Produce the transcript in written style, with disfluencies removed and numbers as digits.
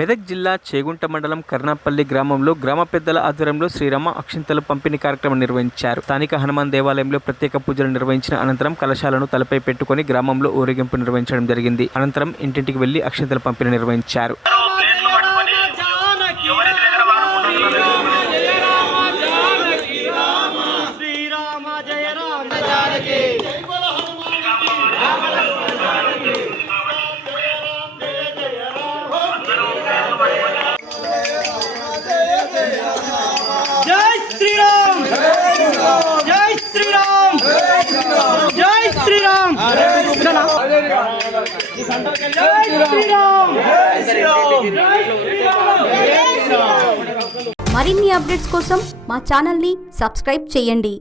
మెదక్ జిల్లా చేగుంట మండలం కర్ణాపల్లి గ్రామంలో గ్రామ పెద్దల ఆధ్వర్యంలో శ్రీరామ అక్షింతలు పంపిణీ కార్యక్రమం నిర్వహించారు. స్థానిక హనుమాన్ దేవాలయంలో ప్రత్యేక పూజలు నిర్వహించిన అనంతరం కలశాలను తలపై పెట్టుకుని గ్రామంలో ఊరేగింపు నిర్వహించడం జరిగింది. అనంతరం ఇంటింటికి వెళ్లి అక్షింతల పంపిణీ నిర్వహించారు. జై శ్రీరామ్ జై శ్రీరామ్ జై శ్రీరామ్ మరిన్ని అప్డేట్స్ కోసం మా ఛానల్ని సబ్స్క్రైబ్ చేయండి.